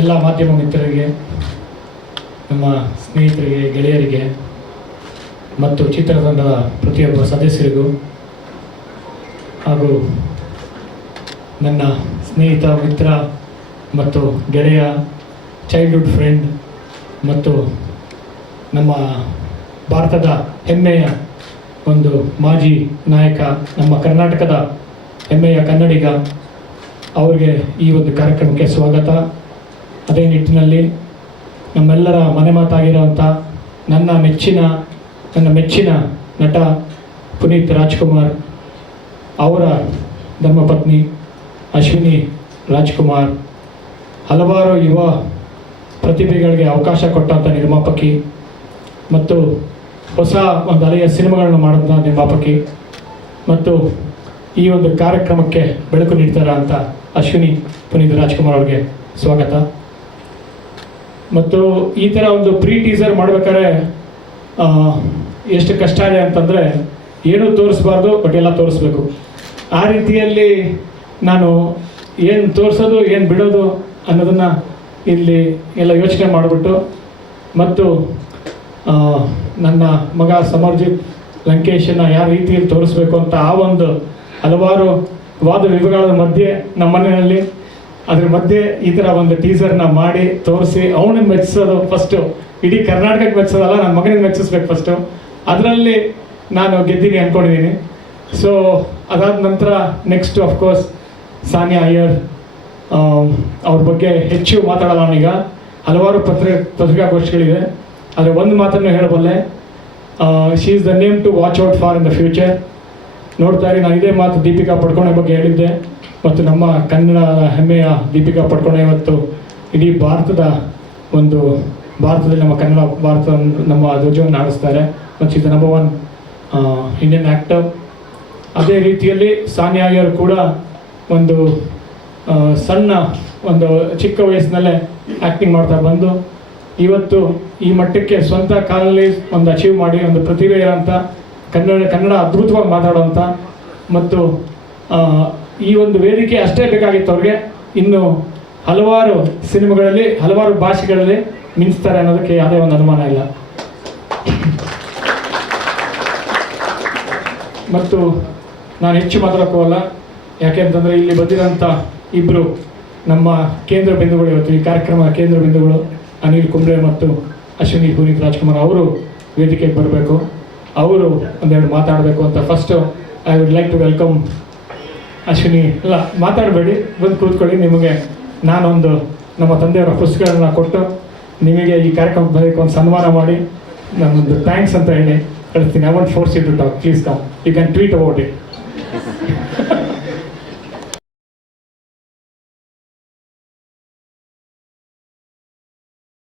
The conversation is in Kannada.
ಎಲ್ಲ ಮಾಧ್ಯಮ ಮಿತ್ರರಿಗೆ, ನಮ್ಮ ಸ್ನೇಹಿತರಿಗೆ, ಗೆಳೆಯರಿಗೆ ಮತ್ತು ಚಿತ್ರತಂಡದ ಪ್ರತಿಯೊಬ್ಬ ಸದಸ್ಯರಿಗೂ ಹಾಗೂ ನನ್ನ ಸ್ನೇಹಿತ, ಮಿತ್ರ ಮತ್ತು ಗೆಳೆಯ ಚೈಲ್ಡ್ಹುಡ್ ಫ್ರೆಂಡ್ ಮತ್ತು ನಮ್ಮ ಭಾರತದ ಹೆಮ್ಮೆಯ ಒಂದು ಮಾಜಿ ನಾಯಕ, ನಮ್ಮ ಕರ್ನಾಟಕದ ಹೆಮ್ಮೆಯ ಕನ್ನಡಿಗ, ಅವರಿಗೆ ಈ ಒಂದು ಕಾರ್ಯಕ್ರಮಕ್ಕೆ ಸ್ವಾಗತ. ಅದೇ ನಿಟ್ಟಿನಲ್ಲಿ ನಮ್ಮೆಲ್ಲರ ಮನೆ ಮಾತಾಗಿರುವಂಥ ನನ್ನ ಮೆಚ್ಚಿನ ನನ್ನ ಮೆಚ್ಚಿನ ನಟ ಪುನೀತ್ ರಾಜ್ಕುಮಾರ್ ಅವರ ಧರ್ಮಪತ್ನಿ ಅಶ್ವಿನಿ ರಾಜ್ಕುಮಾರ್. ಹಲವಾರು ಯುವ ಪ್ರತಿಭೆಗಳಿಗೆ ಅವಕಾಶ ಕೊಟ್ಟಂಥ ನಿರ್ಮಾಪಕಿ ಮತ್ತು ಹೊಸ ಒಂದು ಅಲೆಯ ಸಿನಿಮಾಗಳನ್ನು ಮಾಡಿದಂಥ ನಿರ್ಮಾಪಕಿ ಮತ್ತು ಈ ಒಂದು ಕಾರ್ಯಕ್ರಮಕ್ಕೆ ಬೆಳಕು ನೀಡ್ತಾರ ಅಂತ ಅಶ್ವಿನಿ ಪುನೀತ್ ರಾಜ್ಕುಮಾರ್ ಅವರಿಗೆ ಸ್ವಾಗತ. ಮತ್ತು ಈ ಥರ ಒಂದು ಪ್ರೀ ಟೀಸರ್ ಮಾಡ್ಬೇಕಾದ್ರೆ ಎಷ್ಟು ಕಷ್ಟ ಇದೆ ಅಂತಂದರೆ, ಏನೂ ತೋರಿಸ್ಬಾರ್ದು ಬಟ್ ಎಲ್ಲ ತೋರಿಸ್ಬೇಕು. ಆ ರೀತಿಯಲ್ಲಿ ನಾನು ಏನು ತೋರಿಸೋದು, ಏನು ಬಿಡೋದು ಅನ್ನೋದನ್ನು ಇಲ್ಲಿ ಎಲ್ಲ ಯೋಚನೆ ಮಾಡಿಬಿಟ್ಟು, ಮತ್ತು ನನ್ನ ಮಗ ಸಮರ್ಜಿತ್ ಲಂಕೇಶನ್ನ ಯಾವ ರೀತಿಯಲ್ಲಿ ತೋರಿಸ್ಬೇಕು ಅಂತ ಆ ಒಂದು ಹಲವಾರು ವಾದ ವಿಭಾಗಗಳ ಮಧ್ಯೆ ನಮ್ಮ ಮನೆಯಲ್ಲಿ ಅದ್ರ ಮಧ್ಯೆ ಈ ಥರ ಒಂದು ಟೀಸರ್ನ ಮಾಡಿ ತೋರಿಸಿ ಅವನನ್ನು ಮೆಚ್ಚಿಸೋದು ಫಸ್ಟು ಇಡೀ ಕರ್ನಾಟಕಕ್ಕೆ ಮೆಚ್ಚಿಸೋದಲ್ಲ ನನ್ನ ಮಗನಿಗೆ ಮೆಚ್ಚಿಸ್ಬೇಕು ಫಸ್ಟು ಅದರಲ್ಲಿ ನಾನು ಗೆದ್ದೀನಿ ಅಂದ್ಕೊಂಡಿದ್ದೀನಿ ಸೊ ಅದಾದ ನಂತರ ನೆಕ್ಸ್ಟ್ ಕೋರ್ಸ್ ಸಾನಿಯಾ ಅಯ್ಯರ್ ಅವ್ರ ಬಗ್ಗೆ ಹೆಚ್ಚು ಮಾತಾಡೋಣ ನಾನೀಗ ಹಲವಾರು ಪತ್ರ ಪತ್ರಿಕಾಗೋಷ್ಠಿಗಳಿವೆ ಆದರೆ ಒಂದು ಮಾತನ್ನು ಹೇಳಬಲ್ಲೆ. She is the name to watch out for in the future ನೋಡ್ತಾ ಇರಿ, ನಾನು ಇದೇ ಮಾತು ದೀಪಿಕಾ ಪಡ್ಕೊಳೋ ಬಗ್ಗೆ ಹೇಳಿದ್ದೆ. ಮತ್ತು ನಮ್ಮ ಕನ್ನಡ ಹೆಮ್ಮೆಯ ದೀಪಿಕಾ ಪಡ್ಕೊಂಡೆ ಇವತ್ತು ಇಡೀ ಭಾರತದ ಒಂದು ಭಾರತದಲ್ಲಿ ನಮ್ಮ ಕನ್ನಡ ಭಾರತ ನಮ್ಮ ಧ್ವಜವನ್ನು ಆಡಿಸ್ತಾರೆ ಮತ್ತು ಇದು ನಂಬರ್ ಒನ್ ಇಂಡಿಯನ್ ಆ್ಯಕ್ಟರ್ ಅದೇ ರೀತಿಯಲ್ಲಿ ಸಾನಿಯಾ ಅಯ್ಯರ್ ಕೂಡ ಒಂದು ಸಣ್ಣ ಒಂದು ಚಿಕ್ಕ ವಯಸ್ಸಿನಲ್ಲೇ ಆ್ಯಕ್ಟಿಂಗ್ ಮಾಡ್ತಾ ಬಂದು, ಇವತ್ತು ಈ ಮಟ್ಟಕ್ಕೆ ಸ್ವಂತ ಕಾಲಲ್ಲಿ ಒಂದು ಅಚೀವ್ ಮಾಡಿ, ಒಂದು ಪ್ರತಿಭೆ ಇರೋಂಥ ಕನ್ನಡ ಕನ್ನಡ ಅದ್ಭುತವಾಗಿ ಮಾತಾಡೋಂಥ ಮತ್ತು ಈ ಒಂದು ವೇದಿಕೆ ಅಷ್ಟೇ ಬೇಕಾಗಿತ್ತು ಅವ್ರಿಗೆ. ಇನ್ನು ಹಲವಾರು ಸಿನಿಮಾಗಳಲ್ಲಿ, ಹಲವಾರು ಭಾಷೆಗಳಲ್ಲಿ ಮಿಂಚ್ತಾರೆ ಅನ್ನೋದಕ್ಕೆ ಯಾವುದೇ ಒಂದು ಅನುಮಾನ ಇಲ್ಲ. ಮತ್ತು ನಾನು ಹೆಚ್ಚು ಮಾತಾಡೋಕ್ಕೋಗಲ್ಲ ಯಾಕೆಂತಂದರೆ ಇಲ್ಲಿ ಬಂದಿರೋಂಥ ಇಬ್ಬರು ನಮ್ಮ ಕೇಂದ್ರ ಬಿಂದುಗಳು ಇವತ್ತು ಈ ಕಾರ್ಯಕ್ರಮದ ಕೇಂದ್ರ ಬಿಂದುಗಳು ಅನಿಲ್ ಕುಂಬ್ಳೆ ಮತ್ತು ಅಶ್ವಿನಿ ಪುನೀತ್ ರಾಜ್ಕುಮಾರ್ ಅವರು ವೇದಿಕೆಗೆ ಬರಬೇಕು. ಅವರು ಒಂದೆರಡು ಮಾತಾಡಬೇಕು ಅಂತ first I would like to welcome Ashwini ಅಲ್ಲ ಮಾತಾಡಬೇಡಿ, ಬಂದು ಕೂತ್ಕೊಳ್ಳಿ ನಿಮಗೆ. ನಾನೊಂದು ನಮ್ಮ ತಂದೆಯವರ ಪುಸ್ತಕಗಳನ್ನ ಕೊಟ್ಟು ನಿಮಗೆ ಈ ಕಾರ್ಯಕ್ರಮಕ್ಕೆ ಬರೋಕ್ಕೆ ಒಂದು ಸನ್ಮಾನ ಮಾಡಿ ನಾನೊಂದು ಥ್ಯಾಂಕ್ಸ್ ಅಂತ ಹೇಳಿ ಕಳಿಸ್ತೀನಿ. I want force it to talk please come you can tweet about it